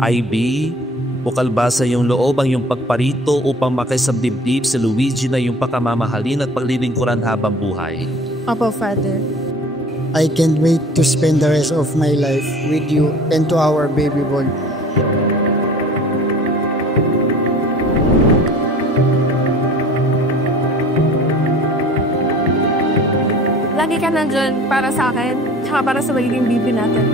Ivy, bukal ba sa iyong loob ang iyong pagparito upang makisabdibdib si Luigi na iyong pakamamahalin at paglilingkuran habang buhay? Opo, Father. I can't wait to spend the rest of my life with you and to our baby boy. Lagi ka nandyan para sa akin, tsaka para sa magiging baby natin.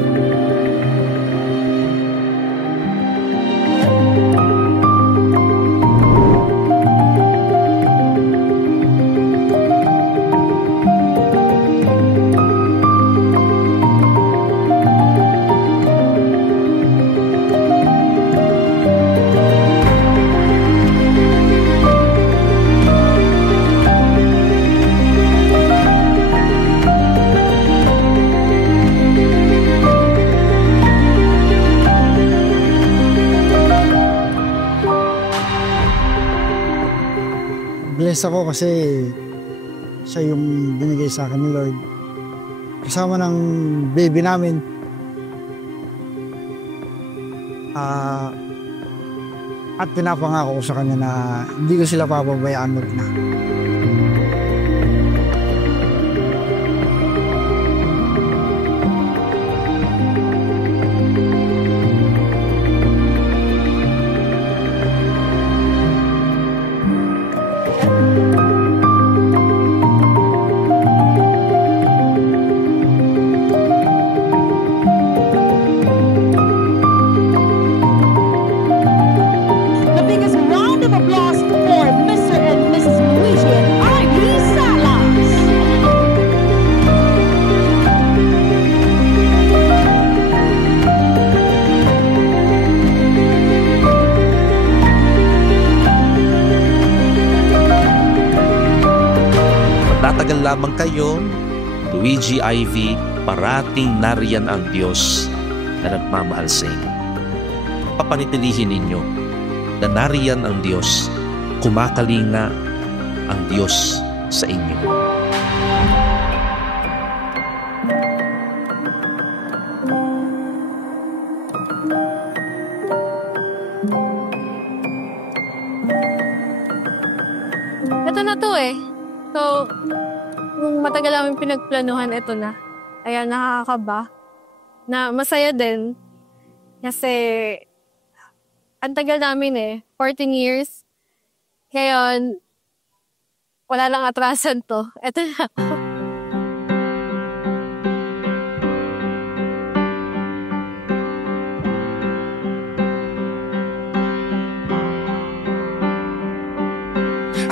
Bless ako kasi siya yung binigay sa akin ni Lord. Kasama ng baby namin. At pinapangako ko sa kanya na hindi ko sila papabayaan mag-na. Tatagal lamang kayo, Luigi, Ivy, parating nariyan ang Diyos na nagmamahal sa inyo. Papanitilihin ninyo na nariyan ang Diyos, kumakalinga ang Diyos sa inyo. Ito na to eh. So, kung matagal namin pinagplanuhan, ito na. Ayan, nakakaba. Na masaya din. Kasi, ang tagal namin eh. 14 years. Ngayon, wala lang atrasan to. Ito na.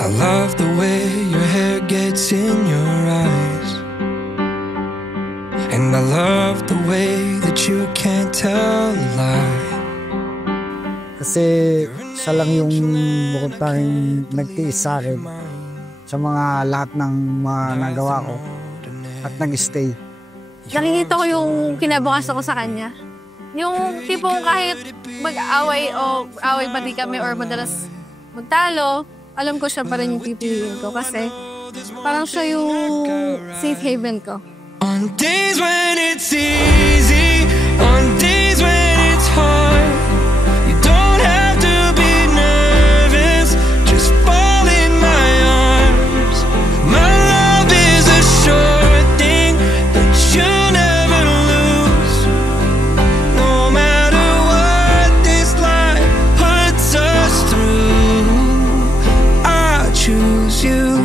I love the way your hair gets in your eyes, and I love the way that you can't tell a lie. Kasi siya lang yung bukod tanging nagtiis sa akin sa mga lahat ng mga nagawa ko at nag-stay. Nakikita ko yung kinabukasan ko sa kanya. Yung tipong kahit mag-away o away pati kami or madalas magtalo, alam ko siya pa rin yung pipiliin ko kasi parang siya yung safe haven ko. On days when it's easy, on days when it's hard, you don't have to be nervous, just fall in my arms. My love is a sure thing that you'll never lose. No matter what this life puts us through, choose you.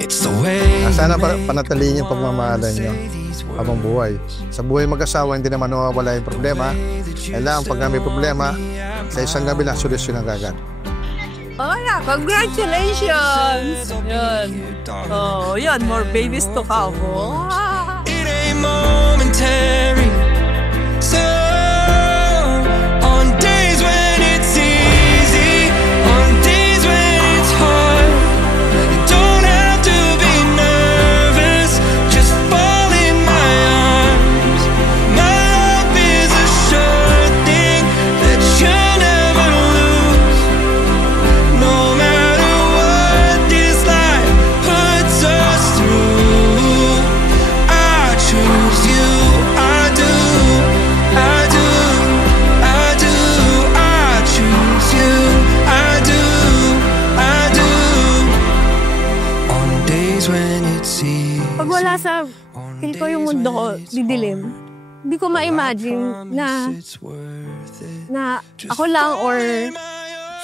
It's the way. Sana panatilihin yung pagmamahalan nyo habang buhay. Sa buhay mag-asawa, hindi naman nawawala yung problema. Kailangan pag may problema, sa isang gabi lang solusyon ang agad. Oh yeah, congratulations! Yun. Oh, yun, more babies to come. Oh. It ain't momentary. So mundo ko didilim. Hindi ko ma-imagine na ako lang or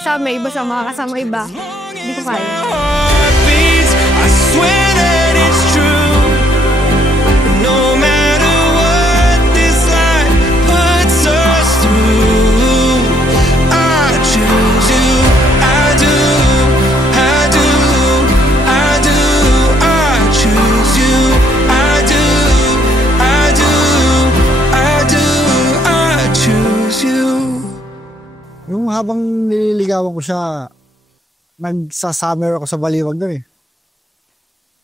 siya may iba siya makakasama iba. Hindi ko kaya. I swear that it's true. No matter what this life puts us through, I choose you. I do, I do, I do. I choose you. I do, I do, I do. I choose you. Yung habang nililigawan ko siya, nagsasummer ako sa Baliwag doon eh.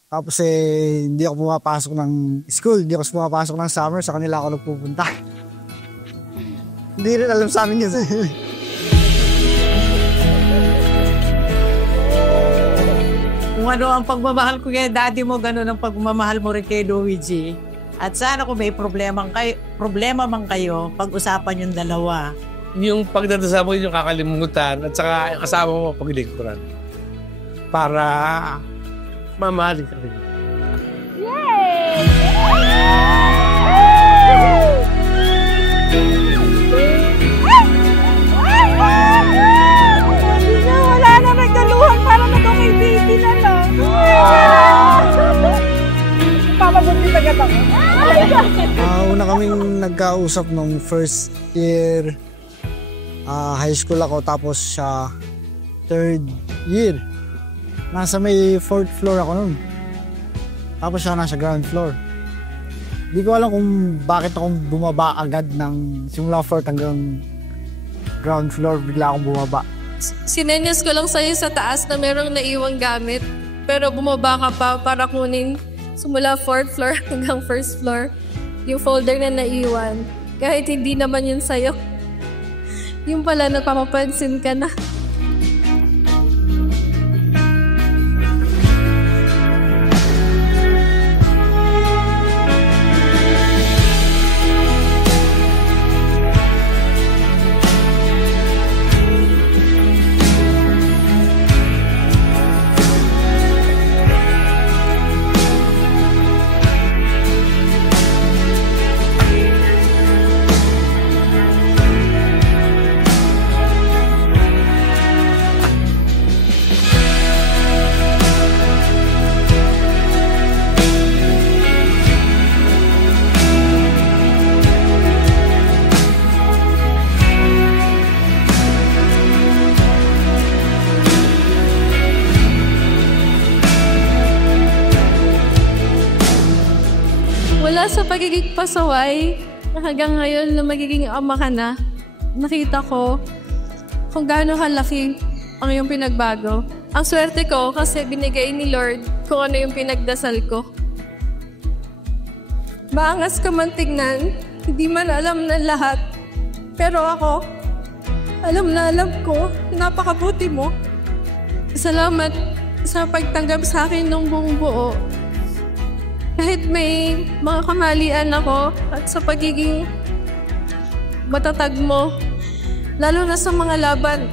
Tapos hindi ako pumapasok ng school, hindi ako pumapasok ng summer, sa kanila ako nagpupunta. Hindi rin alam sa amin yun. Kung ano ang pagmamahal ko kay daddy mo, gano'n ang pagmamahal mo rin kay Luigi. At sana kung may problema man kayo, pag-usapan yung dalawa. Yung pagdadasal mo yung kakalimutan at saka kasama mo paglikuran para mamahalin ka rin. Wala na nagkaluhan, parang nagkakay baby na lang. Papabuti pa gata ko. Una kaming nagkausap nung first year high school ako, tapos siya third year. Nasa may 4th floor ako nun. Tapos siya nasa ground floor. Hindi ko alam kung bakit akong bumaba agad ng simula 4th hanggang ground floor, bigla akong bumaba. Sinenyas ko lang sa'yo sa taas na merong naiwang gamit. Pero bumaba ka pa para kunin simula 4th floor hanggang 1st floor yung folder na naiwan. Kahit hindi naman yun sa'yo. Yung pala, nagpapapansin ka na. Wala sa pagiging pasaway, hanggang ngayon na magiging ama ka na, nakita ko kung gaano kalaki ang iyong pinagbago. Ang swerte ko kasi binigay ni Lord kung ano yung pinagdasal ko. Maangas ka man tignan, hindi man alam ng lahat. Pero ako, alam na alam ko, napakabuti mo. Salamat sa pagtanggap sa akin ng buong buo. Kahit may mga kamalian ako at sa pagiging matatag mo, lalo na sa mga laban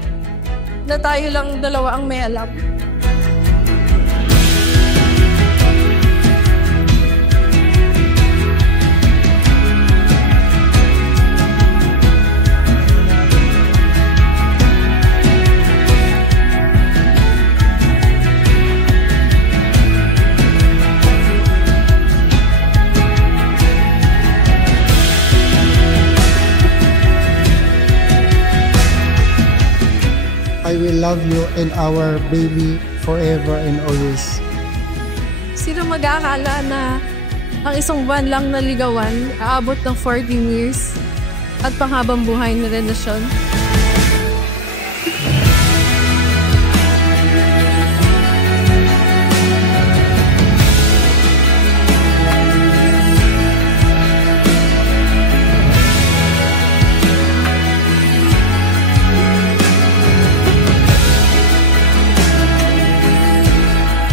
na tayo lang dalawa ang may alam. I will love you and our baby forever and always. Sino mag-aakala na ang isang buwan lang na ligawan, aabot ng 14 years at panghabang buhay na relasyon?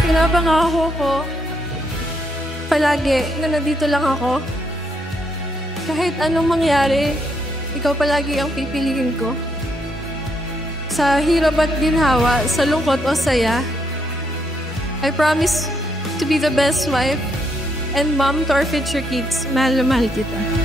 Pinapangako ko palagi na nandito lang ako. Kahit anong mangyari, ikaw palagi ang pipiliin ko. Sa hirap at ginhawa, sa lungkot o saya, I promise to be the best wife And mom, to our future kids, mahal na mahal kita.